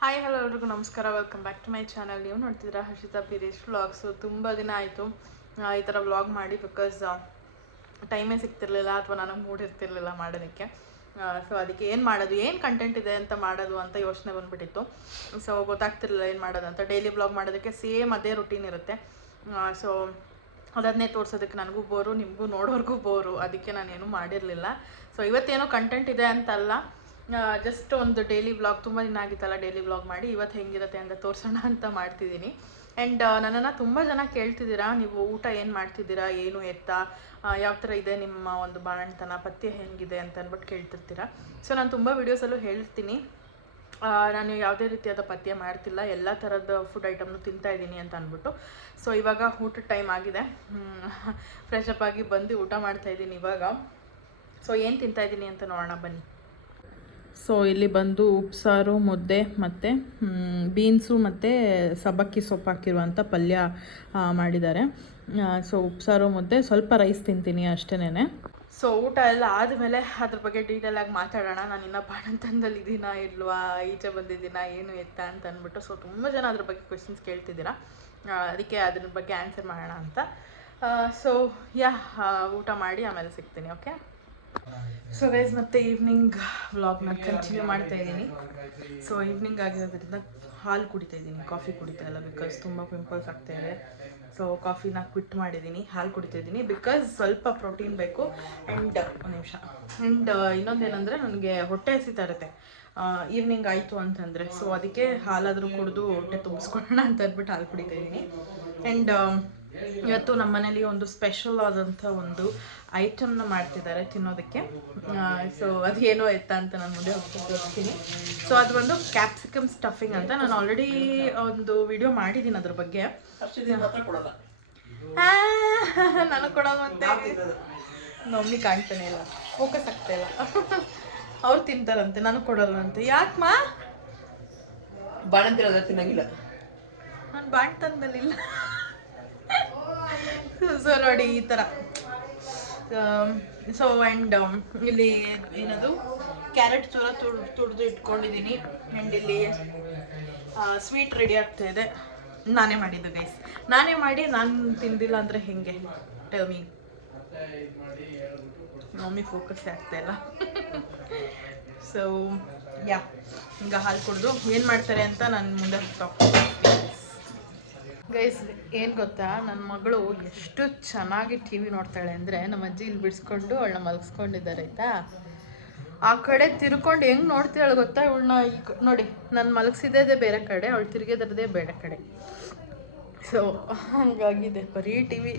Hi hello ಎಲ್ರಿಗೂ ನಮಸ್ಕಾರ, welcome back to my channel. ನೀವು ನೋಡ್ತಿದ್ದೀರಾ ಹರ್ಷಿತಾ ಪಿರೀಶ್ ವ್ಲಾಗ್ಸು. ತುಂಬ ದಿನ ಆಯಿತು ಈ ಥರ ವ್ಲಾಗ್ ಮಾಡಿ, ಬಿಕಾಸ್ ಟೈಮೇ ಸಿಗ್ತಿರ್ಲಿಲ್ಲ ಅಥವಾ ನನಗೆ ಮೂಡ್ ಇರ್ತಿರ್ಲಿಲ್ಲ ಮಾಡೋದಕ್ಕೆ. ಸೊ ಅದಕ್ಕೆ ಏನು ಮಾಡೋದು, ಏನು ಕಂಟೆಂಟ್ ಇದೆ ಅಂತ ಮಾಡೋದು ಅಂತ ಯೋಚನೆ ಬಂದುಬಿಟ್ಟಿತ್ತು. ಸೊ ಗೊತ್ತಾಗ್ತಿರ್ಲಿಲ್ಲ ಏನು ಮಾಡೋದು ಅಂತ. ಡೈಲಿ ವ್ಲಾಗ್ ಮಾಡೋದಕ್ಕೆ ಸೇಮ್ ಅದೇ ರುಟೀನ್ ಇರುತ್ತೆ. ಸೊ ಅದನ್ನೇ ತೋರಿಸೋದಕ್ಕೆ ನನಗೂ ಬೋರು, ನಿಮಗೂ ನೋಡೋರ್ಗೂ ಬೋರು. ಅದಕ್ಕೆ ನಾನೇನು ಮಾಡಿರಲಿಲ್ಲ. ಸೊ ಇವತ್ತೇನೋ ಕಂಟೆಂಟ್ ಇದೆ ಅಂತಲ್ಲ, ಜಸ್ಟ್ ಒಂದು ಡೈಲಿ ವ್ಲಾಗ್, ತುಂಬ ದಿನ ಆಗಿತ್ತಲ್ಲ ಡೈಲಿ ವ್ಲಾಗ್ ಮಾಡಿ, ಇವತ್ತು ಹೆಂಗಿರುತ್ತೆ ಅಂತ ತೋರಿಸೋಣ ಅಂತ ಮಾಡ್ತಿದ್ದೀನಿ. ಆ್ಯಂಡ್ ನನ್ನನ್ನು ತುಂಬ ಜನ ಕೇಳ್ತಿದ್ದೀರಾ, ನೀವು ಊಟ ಏನು ಮಾಡ್ತಿದ್ದೀರಾ, ಏನು ಎತ್ತ, ಯಾವ ಥರ ಇದೆ ನಿಮ್ಮ ಒಂದು ಬಾಣಂತನ, ಪಥ್ಯ ಹೆಂಗಿದೆ ಅಂತ ಅಂದ್ಬಿಟ್ಟು ಕೇಳ್ತಿರ್ತೀರಾ. ಸೊ ನಾನು ತುಂಬ ವೀಡಿಯೋಸಲ್ಲೂ ಹೇಳ್ತೀನಿ, ನಾನು ಯಾವುದೇ ರೀತಿಯಾದ ಪಥ್ಯ ಮಾಡ್ತಿಲ್ಲ, ಎಲ್ಲ ಥರದ ಫುಡ್ ಐಟಮ್ನು ತಿಂತಾಯಿದ್ದೀನಿ ಅಂತ ಅಂದ್ಬಿಟ್ಟು. ಸೊ ಇವಾಗ ಊಟದ ಟೈಮ್ ಆಗಿದೆ, ಫ್ರೆಶ್ ಅಪ್ ಆಗಿ ಬಂದು ಊಟ ಮಾಡ್ತಾಯಿದ್ದೀನಿ ಇವಾಗ. ಸೊ ಏನು ತಿಂತಾಯಿದ್ದೀನಿ ಅಂತ ನೋಡೋಣ ಬನ್ನಿ. ಸೊ ಇಲ್ಲಿ ಬಂದು ಉಪ್ಸಾರು, ಮುದ್ದೆ ಮತ್ತು ಬೀನ್ಸು ಮತ್ತು ಸಬ್ಬಕ್ಕಿ ಸೊಪ್ಪು ಹಾಕಿರುವಂಥ ಪಲ್ಯ ಮಾಡಿದ್ದಾರೆ. ಸೊ ಉಪ್ಸಾರು ಮುದ್ದೆ, ಸ್ವಲ್ಪ ರೈಸ್ ತಿಂತೀನಿ ಅಷ್ಟೇನೆ. ಸೊ ಊಟ ಎಲ್ಲ ಆದಮೇಲೆ ಅದ್ರ ಬಗ್ಗೆ ಡೀಟೇಲಾಗಿ ಮಾತಾಡೋಣ. ನಾನು ಇನ್ನೂ ಬಾಣಂತನದಲ್ಲಿ ಇದ್ದೀನಾ ಇಲ್ವಾ, ಈಚೆ ಬಂದಿದ್ದೀನಾ, ಏನು ಎತ್ತ ಅಂತ ಅಂದ್ಬಿಟ್ಟು. ಸೊ ತುಂಬ ಜನ ಅದ್ರ ಬಗ್ಗೆ ಕ್ವೆಶನ್ಸ್ ಕೇಳ್ತಿದ್ದೀರಾ, ಅದಕ್ಕೆ ಅದ್ರ ಬಗ್ಗೆ ಆನ್ಸರ್ ಮಾಡೋಣ ಅಂತ. ಸೊ ಊಟ ಮಾಡಿ ಆಮೇಲೆ ಸಿಗ್ತೀನಿ, ಓಕೆ. ಸೊ ಗೈಸ್, ಮತ್ತೆ ಈವ್ನಿಂಗ್ ವ್ಲಾಗ್ನ ಕಂಟಿನ್ಯೂ ಮಾಡ್ತಾ ಇದ್ದೀನಿ. ಸೊ ಈವ್ನಿಂಗ್ ಆಗಿರೋದ್ರಿಂದ ಹಾಲು ಕುಡಿತಾ ಇದ್ದೀನಿ, ಕಾಫಿ ಕುಡಿತಾ ಇಲ್ಲ, ಬಿಕಾಸ್ ತುಂಬ ಪಿಂಪಲ್ಸ್ ಆಗ್ತಾಯಿದೆ. ಸೊ ಕಾಫಿನ ಕ್ವಿಟ್ ಮಾಡಿದ್ದೀನಿ, ಹಾಲು ಕುಡಿತಾ ಇದ್ದೀನಿ, ಬಿಕಾಸ್ ಸ್ವಲ್ಪ ಪ್ರೋಟೀನ್ ಬೇಕು. ಆ್ಯಂಡ್ ಒಂದು ನಿಮಿಷ, ಆ್ಯಂಡ್ ಇನ್ನೊಂದೇನೆಂದರೆ ನನಗೆ ಹೊಟ್ಟೆ ಹಸಿತಾ ಇರುತ್ತೆ ಈವ್ನಿಂಗ್ ಆಯಿತು ಅಂತಂದರೆ. ಸೊ ಅದಕ್ಕೆ ಹಾಲಾದರೂ ಕುಡಿದು ಹೊಟ್ಟೆ ತುಂಬಿಸ್ಕೊಳ್ಳೋಣ ಅಂತ ಅಂದ್ಬಿಟ್ಟು ಹಾಲು ಕುಡಿತಾ ಇದ್ದೀನಿ. ಆ್ಯಂಡ್ ಇವತ್ತು ನಮ್ಮ ಮನೇಲಿ ಒಂದು ಸ್ಪೆಷಲ್ ಆದಂಥ ಒಂದು ಐಟಮ್ನ ಮಾಡ್ತಿದ್ದಾರೆ ತಿನ್ನೋದಕ್ಕೆ. ಸೊ ಅದೇನೋ ಎತ್ತ ಅಂತ ನಾನು ಮುಂದೆ ಹೋಗ್ತೀನಿ. ಸೊ ಅದು ಒಂದು ಕ್ಯಾಪ್ಸಿಕಮ್ ಸ್ಟಫಿಂಗ್ ಅಂತ. ನಾನು ಆಲ್ರೆಡಿ ಒಂದು ವಿಡಿಯೋ ಮಾಡಿದ್ದೀನಿ ಅದ್ರ ಬಗ್ಗೆ. ನನಗೆ ಕೊಡೋದು ಮತ್ತೆ ಮಮ್ಮಿ ಕಾಣ್ತಾನೆ ಇಲ್ಲ, ಫೋಕಸ್ ಆಗ್ತಾ ಇಲ್ಲ. ಅವ್ರು ತಿಂತಾರಂತೆ, ನನಗೆ ಕೊಡೋಲ್ಲಂತೆ. ಯಾಕಮ್ಮ ಬಾಣಂತಿರೋದ ತಿನ್ನಂಗಿಲ್ಲ, ನಾನು ಬಾಣ್ತನದಲ್ಲಿಲ್ಲ. ಸೊ ನೋಡಿ ಈ ಥರ. ಸೊ ಆ್ಯಂಡ್ ಇಲ್ಲಿ ಏನದು ಕ್ಯಾರೆಟ್ ಚೂರ ತುಳಿದು ಇಟ್ಕೊಂಡಿದ್ದೀನಿ. ಆ್ಯಂಡ್ ಇಲ್ಲಿ ಸ್ವೀಟ್ ರೆಡಿ ಆಗ್ತಾ ಇದೆ. ನಾನೇ ಮಾಡಿದ್ದು ಗೈಸ್, ನಾನೇ ಮಾಡಿ ನಾನು ತಿಂದಿಲ್ಲ ಅಂದರೆ ಹೆಂಗೆ, ಟೆಲ್ ಮೀ. ಮಮ್ಮಿ ಫೋಕಸ್ ಆಗ್ತಾ ಇಲ್ಲ. ಸೊ ಈಗ ಹಾಲು ಕುಡಿದು ಏನು ಮಾಡ್ತಾರೆ ಅಂತ ನಾನು ಮುಂದೆ ಗೈಸ್. ಏನು ಗೊತ್ತಾ, ನನ್ನ ಮಗಳು ಎಷ್ಟು ಚೆನ್ನಾಗಿ ಟಿ ವಿ ನೋಡ್ತಾಳೆ ಅಂದರೆ, ನಮ್ಮ ಅಜ್ಜಿ ಇಲ್ಲಿ ಬಿಡಿಸ್ಕೊಂಡು ಅವಳನ್ನ ಮಲಗಿಸ್ಕೊಂಡಿದ್ದಾರೆ ಆಯಿತಾ. ಆ ಕಡೆ ತಿರ್ಕೊಂಡು ಹೆಂಗೆ ನೋಡ್ತಾಳೆ ಗೊತ್ತಾ, ಇವಳನ್ನ ನೋಡಿ, ನಾನು ಮಲಗಿಸಿದ್ದೇ ಬೇರೆ ಕಡೆ, ಅವಳು ತಿರುಗಿದ್ರದೇ ಬೇರೆ ಕಡೆ. ಸೊ ಹಂಗಾಗಿದೆ, ಬರೀ ಟಿ ವಿ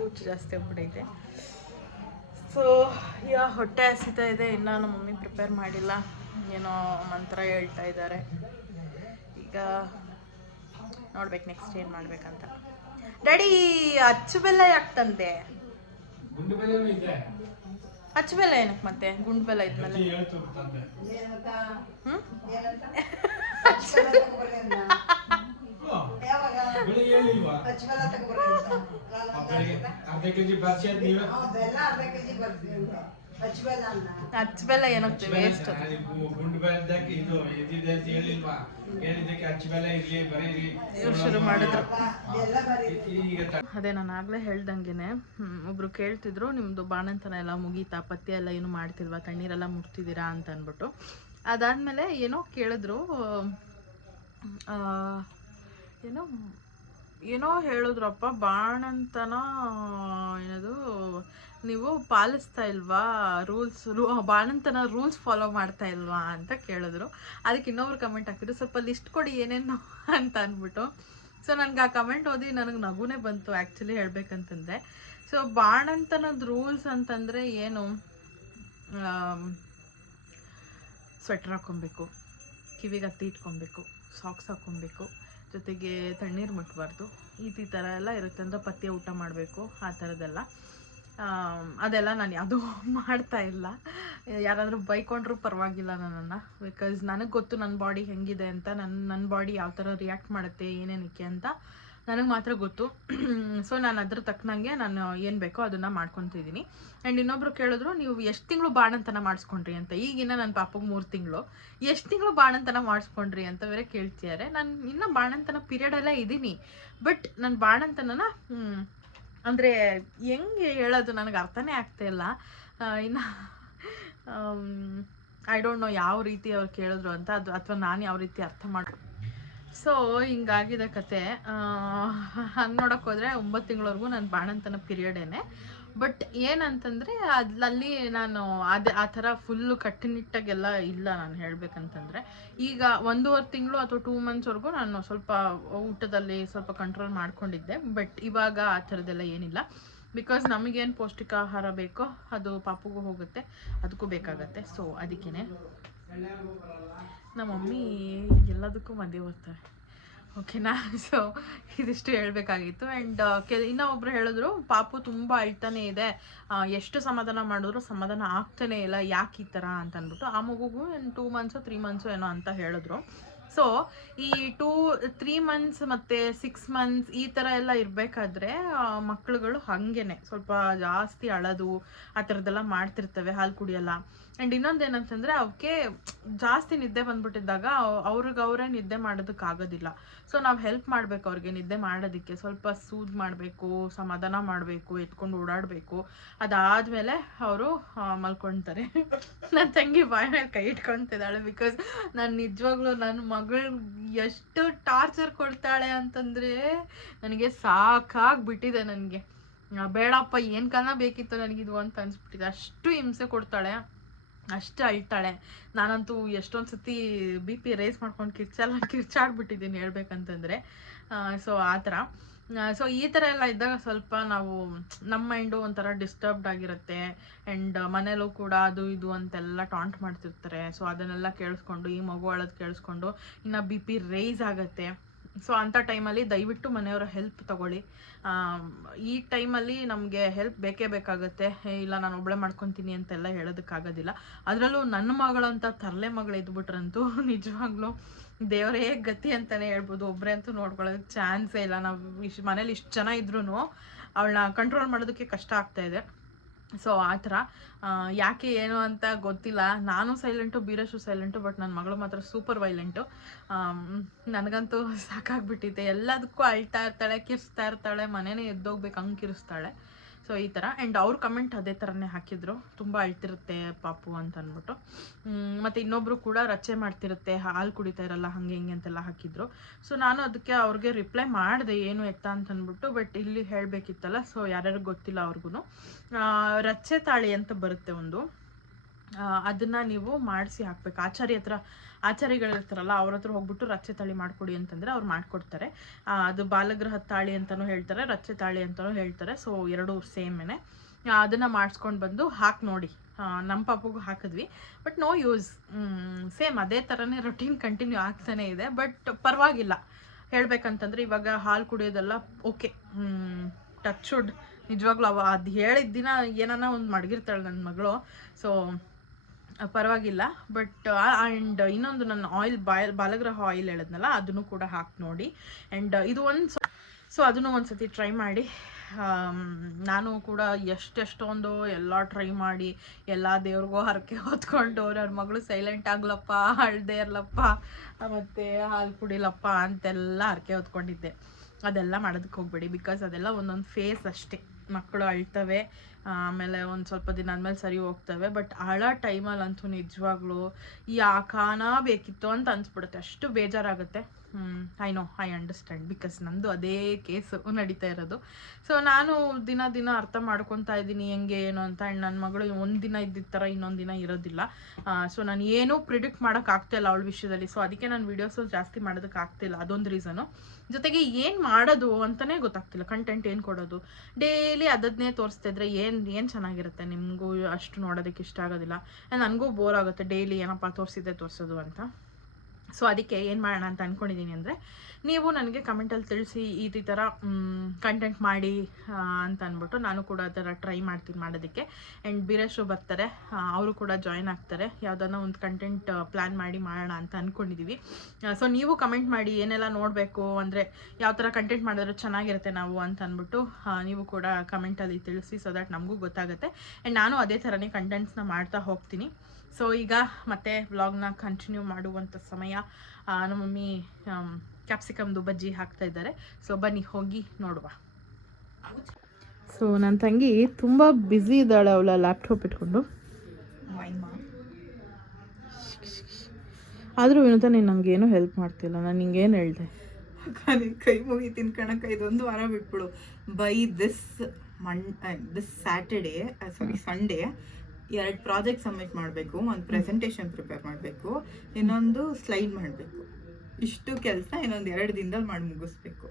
ಹುಚ್ಚು ಜಾಸ್ತಿ ಆಗ್ಬಿಟ್ಟೈತೆ. ಸೊ ಹೊಟ್ಟೆ ಹಸಿತಾ ಇದೆ. ಇನ್ನೂ ನಮ್ಮ ಮಮ್ಮಿ ಪ್ರಿಪೇರ್ ಮಾಡಿಲ್ಲ, ಏನೋ ಮಂತ್ರ ಹೇಳ್ತಾ ಇದ್ದಾರೆ. ಈಗ ನೋಡ್ಬೇಕು ನೆಕ್ಸ್ಟ್ ಏನು ಮಾಡ್ಬೇಕಂತ. ಡ್ಯಾಡಿ, ಅಚ್ಚು ಬೆಲ್ಲ ಯಾಕೆ ತಂದೆ? ಅಚ್ಚು ಬೆಲ್ಲ ಏನಕ್ಕೆ ಮತ್ತೆ? ಗುಂಡು ಬೆಲ್ಲ ಇದ್ಮೇಲೆ ಅಚ್ಚು ಬೆಲ್ಲ ಏನಕ್ಕೆ ವೇಸ್ಟ್? ಶುರು ಮಾಡಿದ್ರು. ಅದೇ ನಾನು ಆಗಲೇ ಹೇಳ್ದಂಗೆನೆ ಒಬ್ರು ಕೇಳ್ತಿದ್ರು, ನಿಮ್ಮದು ಬಾಣಂತನ ಎಲ್ಲ ಮುಗೀತಾ, ಪಥ್ಯ ಎಲ್ಲ ಏನು ಮಾಡ್ತಿಲ್ವಾ, ತಣ್ಣೀರೆಲ್ಲ ಮುಟ್ತಿದ್ದೀರಾ ಅಂತ ಅಂದ್ಬಿಟ್ಟು. ಅದಾದಮೇಲೆ ಏನೋ ಕೇಳಿದ್ರು, ಏನೋ ಹೇಳಿದ್ರಪ್ಪ, ಬಾಣಂತನ ಏನದು ನೀವು ಪಾಲಿಸ್ತಾ ಇಲ್ವಾ ಬಾಣಂತನ ರೂಲ್ಸ್ ಫಾಲೋ ಮಾಡ್ತಾ ಇಲ್ವಾ ಅಂತ ಕೇಳಿದ್ರು. ಅದಕ್ಕೆ ಇನ್ನೊಬ್ರು ಕಮೆಂಟ್ ಹಾಕಿದ್ರು, ಸ್ವಲ್ಪ ಲಿಸ್ಟ್ ಕೊಡಿ ಏನೇನು ಅಂತ ಅಂದ್ಬಿಟ್ಟು. ಸೊ ನನಗೆ ಆ ಕಮೆಂಟ್ ಓದಿ ನನಗೆ ನಗುನೇ ಬಂತು ಆ್ಯಕ್ಚುಲಿ ಹೇಳ್ಬೇಕಂತಂದರೆ. ಸೊ ಬಾಣಂತನದ ರೂಲ್ಸ್ ಅಂತಂದರೆ ಏನು, ಸ್ವೆಟ್ರ್ ಹಾಕ್ಕೊಬೇಕು, ಕಿವಿಗೆ ಹತ್ತಿ ಇಟ್ಕೊಬೇಕು, ಸಾಕ್ಸ್ ಹಾಕ್ಕೊಬೇಕು, ಜೊತೆಗೆ ತಣ್ಣೀರು ಮುಟ್ಬಾರ್ದು, ಈ ಥರ ಎಲ್ಲ ಇರುತ್ತೆ. ಅಂದರೆ ಪಥ್ಯ ಊಟ ಮಾಡಬೇಕು, ಆ ಥರದ್ದೆಲ್ಲ. ಅದೆಲ್ಲ ನಾನು ಯಾವುದೂ ಮಾಡ್ತಾ ಇಲ್ಲ. ಯಾರಾದರೂ ಬೈಕೊಂಡ್ರೂ ಪರವಾಗಿಲ್ಲ ನನ್ನನ್ನು, ಬಿಕಾಸ್ ನನಗೆ ಗೊತ್ತು ನನ್ನ ಬಾಡಿ ಹೆಂಗಿದೆ ಅಂತ, ನನ್ನ ಬಾಡಿ ಯಾವ ಥರ ರಿಯಾಕ್ಟ್ ಮಾಡುತ್ತೆ ಏನೇನಕ್ಕೆ ಅಂತ ನನಗೆ ಮಾತ್ರ ಗೊತ್ತು. ಸೊ ನಾನು ಅದ್ರ ತಕ್ಕನಂಗೆ ನಾನು ಏನು ಬೇಕೋ ಅದನ್ನು ಮಾಡ್ಕೊತಿದ್ದೀನಿ. ಆ್ಯಂಡ್ ಇನ್ನೊಬ್ರು ಕೇಳಿದ್ರು, ನೀವು ಎಷ್ಟು ತಿಂಗಳು ಬಾಣಂತನ ಮಾಡಿಸ್ಕೊಂಡ್ರಿ ಅಂತ. ಈಗಿನ ನನ್ನ ಪಾಪಗೆ 3 ತಿಂಗಳು, ಎಷ್ಟು ತಿಂಗಳು ಬಾಣಂತನ ಮಾಡಿಸ್ಕೊಂಡ್ರಿ ಅಂತ ಬೇರೆ ಕೇಳ್ತಿದ್ದಾರೆ. ನಾನು ಇನ್ನೂ ಬಾಣಂತನ ಪೀರಿಯಡಲ್ಲೇ ಇದ್ದೀನಿ. ಬಟ್ ನನ್ನ ಬಾಣಂತನನ ಅಂದರೆ ಹೆಂಗೆ ಹೇಳೋದು ನನಗೆ ಅರ್ಥನೇ ಆಗ್ತಾಯಿಲ್ಲ. ಇನ್ನು ಐ ಡೋಂಟ್ ನೋ ಯಾವ ರೀತಿ ಅವ್ರು ಕೇಳಿದ್ರು ಅಂತ, ಅದು ಅಥವಾ ನಾನು ಯಾವ ರೀತಿ ಅರ್ಥ ಮಾಡಿ. ಸೊ ಹಿಂಗಾಗಿದೆ ಕತೆ. ಹಂಗೆ ನೋಡೋಕೆ ಹೋದರೆ 9 ತಿಂಗಳವರೆಗೂ ನನ್ನ ಬಾಣಂತನ ಪೀರಿಯಡೇನೆ. ಬಟ್ ಏನಂತಂದರೆ ಅಲ್ಲಿ ನಾನು ಆ ಥರ ಫುಲ್ಲು ಕಟ್ಟುನಿಟ್ಟಾಗೆಲ್ಲ ಇಲ್ಲ. ನಾನು ಹೇಳಬೇಕಂತಂದರೆ ಈಗ 1.5 ತಿಂಗಳು ಅಥವಾ 2 ಮಂತ್ಸ್ವರೆಗೂ ನಾನು ಸ್ವಲ್ಪ ಊಟದಲ್ಲಿ ಸ್ವಲ್ಪ ಕಂಟ್ರೋಲ್ ಮಾಡ್ಕೊಂಡಿದ್ದೆ. ಬಟ್ ಇವಾಗ ಆ ಥರದ್ದೆಲ್ಲ ಏನಿಲ್ಲ. ಬಿಕಾಸ್ ನಮಗೇನು ಪೌಷ್ಟಿಕ ಆಹಾರ ಬೇಕೋ ಅದು ಪಾಪುಗೂ ಹೋಗುತ್ತೆ, ಅದಕ್ಕೂ ಬೇಕಾಗತ್ತೆ. ಸೊ ಅದಕ್ಕೇ ನಮ್ಮ ಮಮ್ಮಿ ಎಲ್ಲದಕ್ಕೂ ಮಧ್ಯೆ ಓದ್ತಾರೆ. ಓಕೆನಾ? ಸೊ ಇದಿಷ್ಟು ಹೇಳಬೇಕಾಗಿತ್ತು. ಆ್ಯಂಡ್ ಇನ್ನೂ ಒಬ್ರು ಹೇಳಿದ್ರು, ಪಾಪು ತುಂಬ ಅಳ್ತಾನೆ ಇದೆ, ಎಷ್ಟು ಸಮಾಧಾನ ಮಾಡಿದ್ರು ಸಮಾಧಾನ ಆಗ್ತಾನೆ ಇಲ್ಲ, ಯಾಕೆ ಈ ಥರ ಅಂತ ಅಂದ್ಬಿಟ್ಟು. ಆ ಮಗುಗೂ 2 ಮಂತ್ಸೋ 3 ಮಂತ್ಸೋ ಏನೋ ಅಂತ ಹೇಳಿದ್ರು. ಸೊ ಈ 2-3 ಮಂತ್ಸ್ ಮತ್ತು 6 ಮಂತ್ಸ್ ಈ ಥರ ಎಲ್ಲ ಇರಬೇಕಾದ್ರೆ ಮಕ್ಕಳುಗಳು ಹಾಗೇನೆ ಸ್ವಲ್ಪ ಜಾಸ್ತಿ ಅಳೋದು ಆ ಥರದ್ದೆಲ್ಲ ಮಾಡ್ತಿರ್ತವೆ, ಹಾಲು ಕುಡಿಯಲ್ಲ. ಆ್ಯಂಡ್ ಇನ್ನೊಂದೇನಂತಂದರೆ ಅವಕ್ಕೆ ಜಾಸ್ತಿ ನಿದ್ದೆ ಬಂದ್ಬಿಟ್ಟಿದ್ದಾಗ ಅವ್ರಿಗವರೇ ನಿದ್ದೆ ಮಾಡೋದಕ್ಕಾಗೋದಿಲ್ಲ. ಸೊ ನಾವು ಹೆಲ್ಪ್ ಮಾಡಬೇಕು ಅವ್ರಿಗೆ ನಿದ್ದೆ ಮಾಡೋದಕ್ಕೆ, ಸ್ವಲ್ಪ ಸೂದ್ ಮಾಡಬೇಕು, ಸಮಾಧಾನ ಮಾಡಬೇಕು, ಎತ್ಕೊಂಡು ಓಡಾಡಬೇಕು. ಅದಾದಮೇಲೆ ಅವರು ಮಲ್ಕೊಳ್ತಾರೆ. ನನ್ನ ತಂಗಿ ಬಾಯಿ ಮೇಲೆ ಕೈ ಇಟ್ಕೊತಿದ್ದಾಳೆ. ಬಿಕಾಸ್ ನಾನು ನಿಜವಾಗ್ಲೂ ನನ್ನ ಮಗಳು ಎಷ್ಟು ಟಾರ್ಚರ್ ಕೊಡ್ತಾಳೆ ಅಂತಂದರೆ ನನಗೆ ಸಾಕಾಗ್ಬಿಟ್ಟಿದೆ. ನನಗೆ ಬೇಡಪ್ಪ, ಏನು ಕನ್ನ ಬೇಕಿತ್ತು ನನಗಿದು ಅಂತ ಅನಿಸ್ಬಿಟ್ಟಿದೆ. ಅಷ್ಟು ಹಿಂಸೆ ಕೊಡ್ತಾಳೆ, ಅಷ್ಟು ಅಳ್ತಾಳೆ. ನಾನಂತೂ ಎಷ್ಟೊಂದು ಸತಿ BP ರೇಸ್ ಮಾಡ್ಕೊಂಡು ಕಿರ್ಚಾಡ್ಬಿಟ್ಟಿದ್ದೀನಿ ಹೇಳ್ಬೇಕಂತಂದರೆ. ಸೊ ಆ ಥರ. ಸೊ ಈ ಥರ ಎಲ್ಲ ಇದ್ದಾಗ ಸ್ವಲ್ಪ ನಾವು ನಮ್ಮ ಮೈಂಡು ಒಂಥರ ಡಿಸ್ಟರ್ಬ್ಡ್ ಆಗಿರುತ್ತೆ. ಆ್ಯಂಡ್ ಮನೇಲೂ ಕೂಡ ಅದು ಇದು ಅಂತೆಲ್ಲ ಟಾಂಟ್ ಮಾಡ್ತಿರ್ತಾರೆ. ಸೊ ಅದನ್ನೆಲ್ಲ ಕೇಳಿಸ್ಕೊಂಡು ಈ ಮಗು ಅಳೋದು ಕೇಳಿಸ್ಕೊಂಡು ಇನ್ನು BP ರೇಸ್ ಆಗುತ್ತೆ. ಸೊ ಅಂಥ ಟೈಮಲ್ಲಿ ದಯವಿಟ್ಟು ಮನೆಯವರ ಹೆಲ್ಪ್ ತಗೊಳ್ಳಿ. ಈ ಟೈಮಲ್ಲಿ ನಮಗೆ ಹೆಲ್ಪ್ ಬೇಕೇ ಬೇಕಾಗುತ್ತೆ. ಇಲ್ಲ ನಾನು ಒಬ್ಬಳೇ ಮಾಡ್ಕೊತೀನಿ ಅಂತೆಲ್ಲ ಹೇಳೋದಕ್ಕಾಗೋದಿಲ್ಲ. ಅದರಲ್ಲೂ ನನ್ನ ಮಗಳಂತ ತರಲೆ ಮಗಳು ಇದ್ಬಿಟ್ರಂತೂ ನಿಜವಾಗ್ಲೂ ದೇವರೇ ಗತಿ ಅಂತಲೇ ಹೇಳ್ಬೋದು. ಒಬ್ಬರೇ ಅಂತೂ ನೋಡ್ಕೊಳ್ಳೋದಕ್ಕೆ ಚಾನ್ಸೇ ಇಲ್ಲ. ನಾವು ಮನೇಲಿ ಇಷ್ಟು ಜನ ಇದ್ರೂ ಅವಳನ್ನ ಕಂಟ್ರೋಲ್ ಮಾಡೋದಕ್ಕೆ ಕಷ್ಟ ಆಗ್ತಾಯಿದೆ. ಸೊ ಆ ಥರ ಯಾಕೆ ಏನು ಅಂತ ಗೊತ್ತಿಲ್ಲ. ನಾನು ಸೈಲೆಂಟು, ಬೀರೇಶು ಸೈಲೆಂಟು, ಬಟ್ ನನ್ನ ಮಗಳು ಮಾತ್ರ ಸೂಪರ್ ವೈಲೆಂಟು. ನನಗಂತೂ ಸಾಕಾಗ್ಬಿಟ್ಟಿದೆ. ಎಲ್ಲದಕ್ಕೂ ಅಳ್ತಾ ಇರ್ತಾಳೆ, ಕಿರಿಸ್ತಾ ಇರ್ತಾಳೆ, ಮನೇನೇ ಎದ್ದೋಗ್ಬೇಕು ಹಂಗೆ ಕಿರಿಸ್ತಾಳೆ. ಸೊ ಈ ಥರ. ಆ್ಯಂಡ್ ಅವ್ರ ಕಮೆಂಟ್ ಅದೇ ಥರನೇ ಹಾಕಿದ್ರು, ತುಂಬ ಅಳ್ತಿರುತ್ತೆ ಪಾಪು ಅಂತ ಅಂದ್ಬಿಟ್ಟು. ಮತ್ತು ಇನ್ನೊಬ್ಬರು ಕೂಡ ರಚೆ ಮಾಡ್ತಿರುತ್ತೆ, ಹಾಲು ಕುಡಿತಾ ಇರಲ್ಲ, ಹಾಗೆ ಹಿಂಗೆ ಅಂತೆಲ್ಲ ಹಾಕಿದ್ರು. ಸೊ ನಾನು ಅದಕ್ಕೆ ಅವ್ರಿಗೆ ರಿಪ್ಲೈ ಮಾಡಿದೆ ಏನು ಎತ್ತ ಅಂತ ಅಂದ್ಬಿಟ್ಟು. ಬಟ್ ಇಲ್ಲಿ ಹೇಳಬೇಕಿತ್ತಲ್ಲ, ಸೊ ಯಾರ್ಯಾರಿಗೆ ಗೊತ್ತಿಲ್ಲ ಅವ್ರಿಗೂ ರಚ್ಚೆ ತಾಳಿ ಅಂತ ಬರುತ್ತೆ ಒಂದು, ಅದನ್ನು ನೀವು ಮಾಡಿಸಿ ಹಾಕ್ಬೇಕು. ಆಚಾರಿಗಳಿರ್ತಾರಲ್ಲ ಅವ್ರ ಹತ್ರ ಹೋಗ್ಬಿಟ್ಟು ರಚ್ಚೆ ತಾಳಿ ಮಾಡಿಕೊಡಿ ಅಂತಂದರೆ ಅವ್ರು ಮಾಡಿಕೊಡ್ತಾರೆ. ಅದು ಬಾಲಗ್ರಹ ತಾಳಿ ಅಂತಲೂ ಹೇಳ್ತಾರೆ, ರಚ್ಚೆ ತಾಳಿ ಅಂತಲೂ ಹೇಳ್ತಾರೆ. ಸೊ ಎರಡೂ ಸೇಮೇನೆ. ಅದನ್ನು ಮಾಡಿಸ್ಕೊಂಡು ಬಂದು ಹಾಕಿ ನೋಡಿ. ನಮ್ಮ ಪಾಪಗೂ ಹಾಕಿದ್ವಿ, ಬಟ್ ನೋ ಯೂಸ್. ಸೇಮ್ ಅದೇ ಥರನೇ ರೊಟೀನ್ ಕಂಟಿನ್ಯೂ ಆಗ್ತಾನೆ ಇದೆ. ಬಟ್ ಪರವಾಗಿಲ್ಲ ಹೇಳ್ಬೇಕಂತಂದರೆ ಇವಾಗ ಹಾಲು ಕುಡಿಯೋದೆಲ್ಲ ಓಕೆ. ಟಚ್ ವುಡ್, ನಿಜವಾಗ್ಲೂ ಅದು ಹೇಳಿದ ದಿನ ಏನಾನ ಒಂದು ಮಡಗಿರ್ತಾಳೆ ನನ್ನ ಮಗಳು. ಸೊ ಪರವಾಗಿಲ್ಲ. ಬಟ್ ಆ್ಯಂಡ್ ಇನ್ನೊಂದು ನನ್ನ ಬಾಲಗ್ರಹ ಆಯಿಲ್ ಹೇಳಿದ್ನಲ್ಲ, ಅದನ್ನು ಕೂಡ ಹಾಕಿ ನೋಡಿ. ಆ್ಯಂಡ್ ಇದು ಸೊ ಅದನ್ನು ಒಂದು ಸತಿ ಟ್ರೈ ಮಾಡಿ. ನಾನು ಕೂಡ ಎಷ್ಟೆಷ್ಟೊಂದು ಎಲ್ಲ ಟ್ರೈ ಮಾಡಿ ಎಲ್ಲ ದೇವ್ರಿಗೂ ಹರಕೆ ಹೊತ್ಕೊಂಡು ನನ್ನ ಮಗಳು ಸೈಲೆಂಟ್ ಆಗ್ಲಪ್ಪ, ಅಳ್ದೇ ಇರ್ಲಪ್ಪ, ಮತ್ತು ಹಾಲು ಕುಡಿಲಪ್ಪ ಅಂತೆಲ್ಲ ಹರಕೆ ಹೊತ್ಕೊಂಡಿದ್ದೆ. ಅದೆಲ್ಲ ಮಾಡೋದಕ್ಕೆ ಹೋಗ್ಬೇಡಿ. ಬಿಕಾಸ್ ಅದೆಲ್ಲ ಒಂದೊಂದು ಫೇಸ್ ಅಷ್ಟೇ. ಮಕ್ಕಳು ಅಳ್ತವೆ, ಆಮೇಲೆ ಒಂದು ಸ್ವಲ್ಪ ದಿನ ಆದಮೇಲೆ ಸರಿ ಹೋಗ್ತವೆ. ಬಟ್ ಅಳೋ ಟೈಮಲ್ಲಂತೂ ನಿಜವಾಗ್ಲೂ ಯಾಕಾನ ಬೇಕಿತ್ತು ಅಂತ ಅನಿಸ್ಬಿಡುತ್ತೆ, ಅಷ್ಟು ಬೇಜಾರಾಗುತ್ತೆ. I understand. ಬಿಕಾಸ್ ನಂದು ಅದೇ ಕೇಸು ನಡೀತಾ ಇರೋದು. ಸೊ ನಾನು ದಿನ ಅರ್ಥ ಮಾಡ್ಕೊತಾ ಇದ್ದೀನಿ ಹೆಂಗೆ ಏನು ಅಂತ. ಆ್ಯಂಡ್ ನನ್ನ ಮಗಳು ಒಂದು ದಿನ ಇದ್ದಿದ್ದ ಥರ ಇನ್ನೊಂದು ದಿನ ಇರೋದಿಲ್ಲ. ಸೊ ನಾನು ಏನೂ ಪ್ರಿಡಿಕ್ಟ್ ಮಾಡೋಕ್ಕಾಗ್ತಾಯಿಲ್ಲ ಅವಳ ವಿಷಯದಲ್ಲಿ. ಸೊ ಅದಕ್ಕೆ ನಾನು ವೀಡಿಯೋಸು ಜಾಸ್ತಿ ಮಾಡೋದಕ್ಕಾಗ್ತಿಲ್ಲ, ಅದೊಂದು ರೀಸನು. ಜೊತೆಗೆ ಏನು ಮಾಡೋದು ಅಂತಲೇ ಗೊತ್ತಾಗ್ತಿಲ್ಲ, ಕಂಟೆಂಟ್ ಏನು ಕೊಡೋದು. ಡೈಲಿ ಅದನ್ನೇ ತೋರಿಸ್ತಿದ್ರೆ ಏನು ಚೆನ್ನಾಗಿರುತ್ತೆ. ನಿಮಗೂ ಅಷ್ಟು ನೋಡೋದಕ್ಕೆ ಇಷ್ಟ ಆಗೋದಿಲ್ಲ, ನನಗೂ ಬೋರ್ ಆಗುತ್ತೆ ಡೈಲಿ ಏನಪ್ಪ ತೋರಿಸೋದು ಅಂತ. ಸೊ ಅದಕ್ಕೆ ಏನು ಮಾಡೋಣ ಅಂತ ಅಂದ್ಕೊಂಡಿದ್ದೀನಿ ಅಂದರೆ, ನೀವು ನನಗೆ ಕಮೆಂಟಲ್ಲಿ ತಿಳಿಸಿ ಈ ಥರ ಕಂಟೆಂಟ್ ಮಾಡಿ ಅಂತ ಅಂದ್ಬಿಟ್ಟು ನಾನು ಕೂಡ ಆ ಥರ ಟ್ರೈ ಮಾಡ್ತೀನಿ ಮಾಡೋದಕ್ಕೆ. ಆ್ಯಂಡ್ ಬೀರೇಶು ಬರ್ತಾರೆ, ಅವರು ಕೂಡ ಜಾಯ್ನ್ ಆಗ್ತಾರೆ. ಯಾವುದನ್ನ ಒಂದು ಕಂಟೆಂಟ್ ಪ್ಲ್ಯಾನ್ ಮಾಡಿ ಮಾಡೋಣ ಅಂತ ಅಂದ್ಕೊಂಡಿದ್ದೀವಿ. ಸೊ ನೀವು ಕಮೆಂಟ್ ಮಾಡಿ ಏನೆಲ್ಲ ನೋಡಬೇಕು, ಅಂದರೆ ಯಾವ ಥರ ಕಂಟೆಂಟ್ ಮಾಡಿದ್ರೆ ಚೆನ್ನಾಗಿರುತ್ತೆ ನಾವು ಅಂತ ಅಂದ್ಬಿಟ್ಟು ನೀವು ಕೂಡ ಕಮೆಂಟಲ್ಲಿ ತಿಳಿಸಿ, ಸೊ ದ್ಯಾಟ್ ನಮಗೂ ಗೊತ್ತಾಗುತ್ತೆ. ಆ್ಯಂಡ್ ನಾನು ಅದೇ ಥರನೇ ಕಂಟೆಂಟ್ಸ್ನ ಮಾಡ್ತಾ ಹೋಗ್ತೀನಿ. ಸೊ ಈಗ ಮತ್ತೆ ವ್ಲಾಗ್ನ ಕಂಟಿನ್ಯೂ ಮಾಡುವಂಥ ಸಮಯ. ನಮ್ಮ ಮಮ್ಮಿ ಕ್ಯಾಪ್ಸಿಕಮ್ದು ಬಜ್ಜಿ ಹಾಕ್ತಾ ಇದ್ದಾರೆ. ಸೊ ಬನ್ನಿ ಹೋಗಿ ನೋಡುವ. ಸೊ ನನ್ನ ತಂಗಿ ತುಂಬ ಬ್ಯುಸಿ ಇದ್ದಾಳೆ, ಅವಳ ಲ್ಯಾಪ್ಟಾಪ್ ಇಟ್ಕೊಂಡು. ಆದರೂ ವಿನೋದ ನೀನು ನನಗೇನು ಹೆಲ್ಪ್ ಮಾಡ್ತಿಲ್ಲ. ನಾನು ನಿಂಗೇನು ಹೇಳಿದೆ? ಕೈ ಮುಗಿ ತಿನ್ಕಣಕ ಇದೊಂದು ವಾರ ಬಿಟ್ಬಿಡು. By this Saturday Sunday 2 project submit ಮಾಡಬೇಕು, ಒಂದು ಪ್ರೆಸೆಂಟೇಷನ್ ಪ್ರಿಪೇರ್ ಮಾಡಬೇಕು, ಇನ್ನೊಂದು ಸ್ಲೈಡ್ ಮಾಡಬೇಕು. ಇಷ್ಟು ಕೆಲಸ ಇನ್ನೊಂದು 2 ದಿನದಲ್ಲಿ ಮಾಡಿ ಮುಗಿಸ್ಬೇಕು.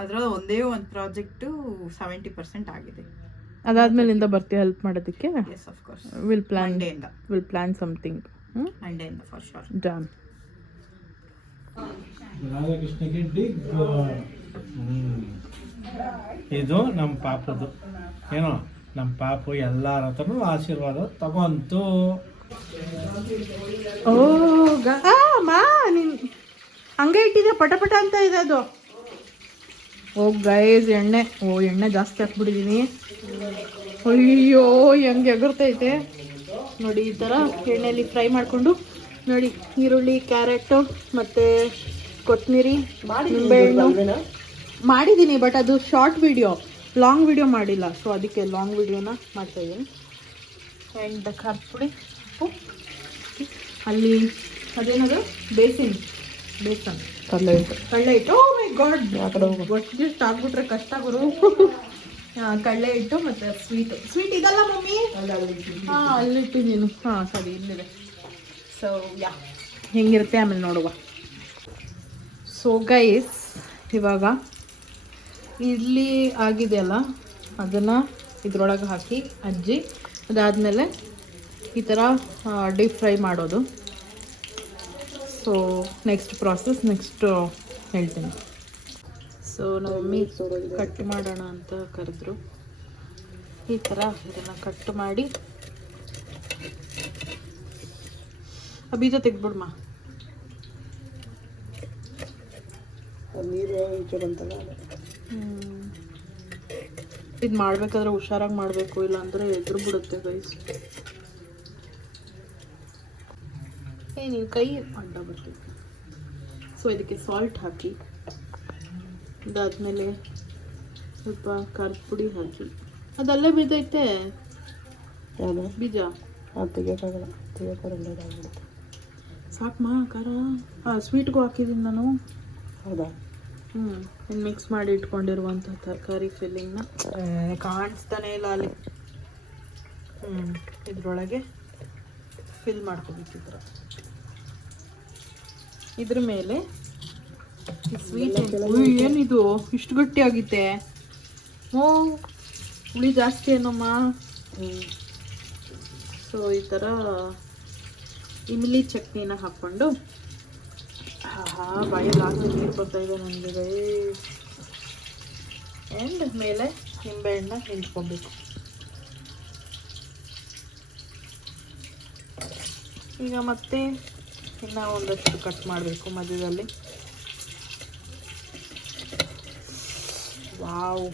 ಅದರಲ್ಲಿ ಒಂದೇ ಒಂದು ಪ್ರಾಜೆಕ್ಟು 70% ಆಗಿದೆ. ಅದಾದ್ಮೇಲಿಂದ ಬರ್ತೀವಿ ಹೆಲ್ಪ್ ಮಾಡೋದಕ್ಕೆ? Yes of course. Will plan something ಮಂಡೆಯಿಂದ ಫಾರ್ ಶೋರ್. ಡನ್. ಇದು ನಮ್ಮ ಪಾಪದು ಏನೋ, ನಮ್ಮ ಪಾಪು ಎಲ್ಲರ ಹತ್ರನೂ ಆಶೀರ್ವಾದ ತಗೊಂತು. ಹಂಗೆ ಇಟ್ಟಿದೆ, ಪಟ ಅಂತ ಇದೆ ಅದು. ಓ ಗೈಸ್, ಎಣ್ಣೆ ಜಾಸ್ತಿ ಹಾಕ್ಬಿಟ್ಟಿದ್ದೀನಿ. ಅಯ್ಯೋ ಹೆಂಗೆ ಎಗರ್ತೈತೆ ನೋಡಿ. ಈ ಥರ ಎಣ್ಣೆಯಲ್ಲಿ ಫ್ರೈ ಮಾಡಿಕೊಂಡು ನೋಡಿ, ಈರುಳ್ಳಿ, ಕ್ಯಾರೆಟು ಮತ್ತು ಕೊತ್ತಂಬರಿ, ನಿಂಬೆಹಣ್ಣು ಮಾಡಿದ್ದೀನಿ. ಬಟ್ ಅದು ಶಾರ್ಟ್ ವಿಡಿಯೋ, ಲಾಂಗ್ ವಿಡಿಯೋ ಮಾಡಿಲ್ಲ. ಸೊ ಅದಕ್ಕೆ ಲಾಂಗ್ ವಿಡಿಯೋನ ಮಾಡ್ತಾಯಿದ್ದೀನಿ. ಆ್ಯಂಡ್ ಖಾರದ ಪುಡಿ, ಉಪ್ಪು, ಅಲ್ಲಿ ಅದೇನದು ಬೇಸನ್ ಕಡಲೆ ಹಿಟ್ಟು. ಓ ಮೈ ಗಾಡ್, ಒಟ್ಟಿಗೆ ಆಗ್ಬಿಟ್ರೆ ಕಷ್ಟ ಗುರು. ಕಡಲೆ ಹಿಟ್ಟು ಮತ್ತು ಸ್ವೀಟ್ ಇದಲ್ಲ ಮಮ್ಮಿ? ಹಾಂ ಅಲ್ಲಿಟ್ಟಿದ್ದೀನಿ. ಹಾಂ ಸರಿ, ಇಲ್ಲಿದೆ. ಸೊ ಹೆಂಗಿರುತ್ತೆ ಆಮೇಲೆ ನೋಡುವ. ಸೊ ಗೈಸ್, ಇವಾಗ ಇಡ್ಲಿ ಆಗಿದೆಯಲ್ಲ, ಅದನ್ನು ಇದ್ರೊಳಗೆ ಹಾಕಿ ಅಜ್ಜಿ, ಅದಾದಮೇಲೆ ಈ ಥರ ಡೀಪ್ ಫ್ರೈ ಮಾಡೋದು. ಸೊ ನೆಕ್ಸ್ಟ್ ಪ್ರಾಸೆಸ್ ಹೇಳ್ತೀನಿ. ಸೊ ನಮ್ಮ ಮಮ್ಮಿ ಕಟ್ ಮಾಡೋಣ ಅಂತ ಕರೆದ್ರು. ಈ ಥರ ಇದನ್ನು ಕಟ್ ಮಾಡಿ ಬೀಜ ತೆಗ್ದ್ಬಿಡ್ಮ. ಇದು ಮಾಡಬೇಕಾದ್ರೆ ಹುಷಾರಾಗಿ ಮಾಡಬೇಕು, ಇಲ್ಲಾಂದರೆ ಎದುರು ಬಿಡುತ್ತೆ ಗೈಸ್. ನೀನು ಕೈ ಅಡ್ಡ ಬರ್ತೈತೆ. ಸೊ ಇದಕ್ಕೆ ಸಾಲ್ಟ್ ಹಾಕಿ, ಅದಾದಮೇಲೆ ಸ್ವಲ್ಪ ಖಾರದ ಪುಡಿ ಹಾಕಿ. ಅದಲ್ಲೇ ಬಿದ್ದೈತೆ ಬೀಜ, ಸಾಕಮ್ಮ ಖಾರ. ಸ್ವೀಟ್ಗೂ ಹಾಕಿದ್ದೀನಿ ನಾನು. ಹೌದಾ? ಇನ್ನು ಮಿಕ್ಸ್ ಮಾಡಿ ಇಟ್ಕೊಂಡಿರುವಂಥ ತರಕಾರಿ ಫಿಲ್ಲಿಂಗ್ನ ಕಾಣಿಸ್ತಾನೆ ಇಲ್ಲ ಅಲ್ಲಿ. ಇದ್ರೊಳಗೆ ಫಿಲ್ ಮಾಡ್ಕೋಬೇಕು. ಇದ್ರ ಮೇಲೆ ಸ್ವೀಟ್. ಏನಿದು ಇಷ್ಟು ಗಟ್ಟಿ ಆಗಿತ್ತೆ? ಹುಳಿ ಜಾಸ್ತಿ ಏನಮ್ಮ. ಸೊ ಈ ಥರ ಇಮ್ಲಿ ಚಟ್ನಿನ ಹಾಕ್ಕೊಂಡು, ಬಾಯಲ್ಲಿ ನೀರು ಬರ್ತಾ ಇದೆ ನನಗೆ. ಆ್ಯಂಡ್ ಮೇಲೆ ನಿಂಬೆಹಣ್ಣ ಹಿಂಡ್ಕೊಬೇಕು. ಈಗ ಮತ್ತೆ ಇನ್ನು ಒಂದಷ್ಟು ಕಟ್ ಮಾಡಬೇಕು ಮಧ್ಯದಲ್ಲಿ. ವಾವ್,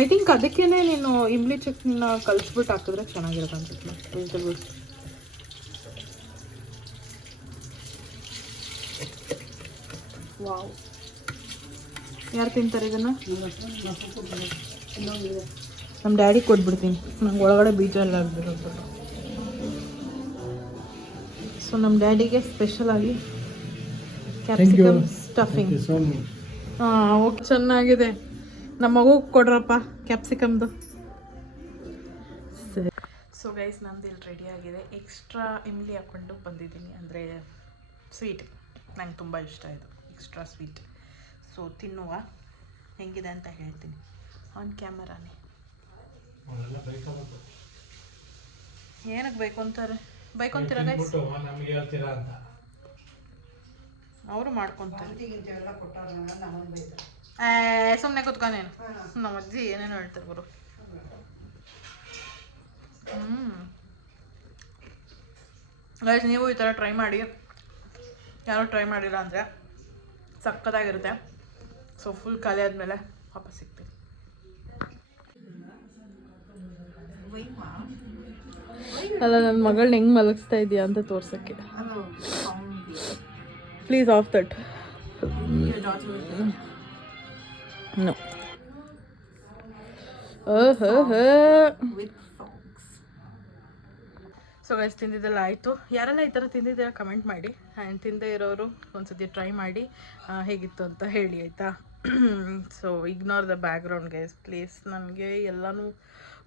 ಐ ಥಿಂಕ್ ಅದಕ್ಕೇ ನೀನು ಇಮ್ಲಿ ಚಟ್ನಿನ ಕಲಿಸ್ಬಿಟ್ಟು ಹಾಕಿದ್ರೆ ಚೆನ್ನಾಗಿರುತ್ತೆ ಅನ್ಸುತ್ತೆ. ವೆಜಿಟೇಬಲ್ಸ್ ವಾವ್, ಯಾರು ತಿಂತಾರೆ ಇದನ್ನು? ನಮ್ಮ ಡ್ಯಾಡಿ ಕೊಟ್ಬಿಡ್ತೀನಿ, ನಂಗೆ ಒಳಗಡೆ ಬೀಜ ಎಲ್ಲ ಆಗ್ಬಿಡೋದು. ಸೊ ನಮ್ಮ ಡ್ಯಾಡಿಗೆ ಸ್ಪೆಷಲಾಗಿ ಕ್ಯಾಪ್ಸಿಕಮ್ ಸ್ಟಫಿಂಗ್. ಹಾಂ ಓಕೆ, ಚೆನ್ನಾಗಿದೆ. ನಮ್ಮ ಮಗು ಕೊಡ್ರಪ್ಪ ಕ್ಯಾಪ್ಸಿಕಮ್ದು. ಸರಿ. ಸೊ ಗೈಸ್, ನಮ್ದು ಇಲ್ಲಿ ರೆಡಿ ಆಗಿದೆ. ಎಕ್ಸ್ಟ್ರಾ ಇಮ್ಲಿ ಹಾಕ್ಕೊಂಡು ಬಂದಿದ್ದೀನಿ, ಅಂದರೆ ಸ್ವೀಟ್. ನಂಗೆ ತುಂಬ ಇಷ್ಟ ಇದು ಎಕ್ಸ್ಟ್ರಾ ಸ್ವೀಟ್. ಸೊ ತಿನ್ನುವ, ಹೆಂಗಿದೆ ಅಂತ ಹೇಳ್ತೀನಿ ಆನ್ ಕ್ಯಾಮರಾನೇ. ಏನಕ್ಕೆ ಬೇಕು ಅಂತಾರೆ? ಬೈಕೊಂತೀರ ಗೈಸ್? ಅವರು ಮಾಡ್ಕೊತಾರೆ. ಸುಮ್ಮನೆ ಕುತ್ಕೊಂಡೇನು ನಮ್ಮ ಅಜ್ಜಿ ಏನೇನು ಹೇಳ್ತಾರೆ ಗುರು. ಗೈಸ್ ನೀವು ಈ ಥರ ಟ್ರೈ ಮಾಡಿ, ಯಾರು ಟ್ರೈ ಮಾಡಿಲ್ಲ ಅಂದರೆ ಸಕ್ಕತ್ತಾಗಿರುತ್ತೆ. ಸೊ ಫುಲ್ ಖಾಲಿ ಆದಮೇಲೆ ವಾಪಸ್ ಸಿಗ್ತೀವಿ. ಅಲ್ಲ ನನ್ನ ಮಗಳನ್ನ ಹೆಂಗೆ ಮಲಗಿಸ್ತಾ ಇದೆಯಾ ಅಂತ ತೋರ್ಸೋಕ್ಕೆ. Please off that. No. So guys ತಿಂದಿದ್ದೆಲ್ಲ ಆಯಿತು. ಯಾರೆಲ್ಲ ಈ ಥರ ತಿಂದಿದ್ದೀರ ಕಮೆಂಟ್ ಮಾಡಿ, ಆ್ಯಂಡ್ ತಿಂದೇ ಇರೋರು ಒಂದ್ಸತಿ ಟ್ರೈ ಮಾಡಿ ಹೇಗಿತ್ತು ಅಂತ ಹೇಳಿ ಆಯಿತಾ. So ignore the background guys please. ನನಗೆ ಎಲ್ಲನೂ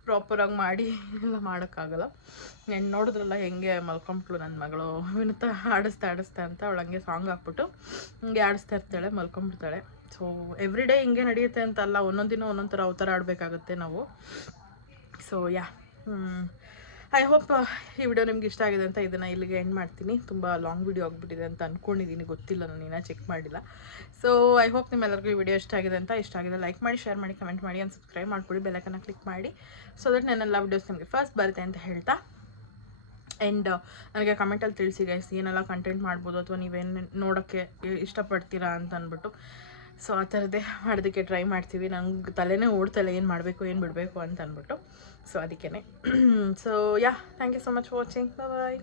ಪ್ರಾಪರಾಗಿ ಮಾಡಿ ಎಲ್ಲ ಮಾಡೋಕ್ಕಾಗಲ್ಲ. ನಾನು ನೋಡಿದ್ರಲ್ಲ ಹೆಂಗೆ ಮಲ್ಕೊಂಬಿಟ್ಲು ನನ್ನ ಮಗಳು. ವಿನುತಾ ಆಡಿಸ್ತಾ ಅಂತ ಅವಳು ಹಂಗೆ ಸಾಂಗ್ ಹಾಕ್ಬಿಟ್ಟು ಹಿಂಗೆ ಆಡಿಸ್ತಾ ಇರ್ತಾಳೆ, ಮಲ್ಕೊಂಡ್ಬಿಡ್ತಾಳೆ. ಸೊ ಎವ್ರಿ ಡೇ ಹಿಂಗೆ ನಡೆಯುತ್ತೆ ಅಂತ ಅಲ್ಲ, ಒಂದೊಂದು ದಿನ ಒಂದೊಂದು ಥರ ಅವತಾರ ಆಡಬೇಕಾಗುತ್ತೆ ನಾವು. ಸೊ ಯಾ, ಐ ಹೋಪ್ ಈ ವಿಡಿಯೋ ನಿಮ್ಗೆ ಇಷ್ಟ ಆಗಿದೆ ಅಂತ ಇದನ್ನು ಇಲ್ಲಿಗೆ ಎಂಡ್ ಮಾಡ್ತೀನಿ. ತುಂಬ ಲಾಂಗ್ ವಿಡಿಯೋ ಆಗಿಬಿಟ್ಟಿದೆ ಅಂತ ಅಂದ್ಕೊಂಡಿದ್ದೀನಿ, ಗೊತ್ತಿಲ್ಲ, ನಾನು ಇನ್ನೂ ಚೆಕ್ ಮಾಡಿಲ್ಲ. ಸೊ ಐ ಹೋಪ್ ನಿಮ್ಮೆಲ್ಲರಿಗೂ ಈ ವಿಡಿಯೋ ಇಷ್ಟ ಆಗಿದೆ ಅಂತ. ಇಷ್ಟ ಆಗಿದೆ ಲೈಕ್ ಮಾಡಿ, ಶೇರ್ ಮಾಡಿ, ಕಮೆಂಟ್ ಮಾಡಿ, ಆ್ಯಂಡ್ ಸಬ್ಸ್ಕ್ರೈಬ್ ಮಾಡ್ಕೊಳ್ಳಿ, ಬೆಲ್ಲೈಕನ್ನ ಕ್ಲಿಕ್ ಮಾಡಿ, ಸೊ ದಟ್ ನನ್ನೆಲ್ಲ ವಿಡಿಯೋಸ್ ನಿಮಗೆ ಫಸ್ಟ್ ಬರುತ್ತೆ ಅಂತ ಹೇಳ್ತಾ. ಆ್ಯಂಡ್ ನನಗೆ ಕಮೆಂಟಲ್ಲಿ ತಿಳಿಸಿ ಗೈಸ್ ಏನೆಲ್ಲ ಕಂಟೆಂಟ್ ಮಾಡ್ಬೋದು, ಅಥವಾ ನೀವೇನು ನೋಡೋಕ್ಕೆ ಇಷ್ಟಪಡ್ತೀರಾ ಅಂತ ಅಂದ್ಬಿಟ್ಟು. ಸೊ ಆ ಥರದ್ದೇ ಮಾಡೋದಕ್ಕೆ ಟ್ರೈ ಮಾಡ್ತೀವಿ. ನಂಗೆ ತಲೆನೇ ಓಡ್ತಲ್ಲ ಏನು ಮಾಡಬೇಕು ಏನು ಬಿಡಬೇಕು ಅಂತ ಅಂದ್ಬಿಟ್ಟು. ಸೊ ಅದಕ್ಕೇ. So yeah, thank you so much for watching. Bye.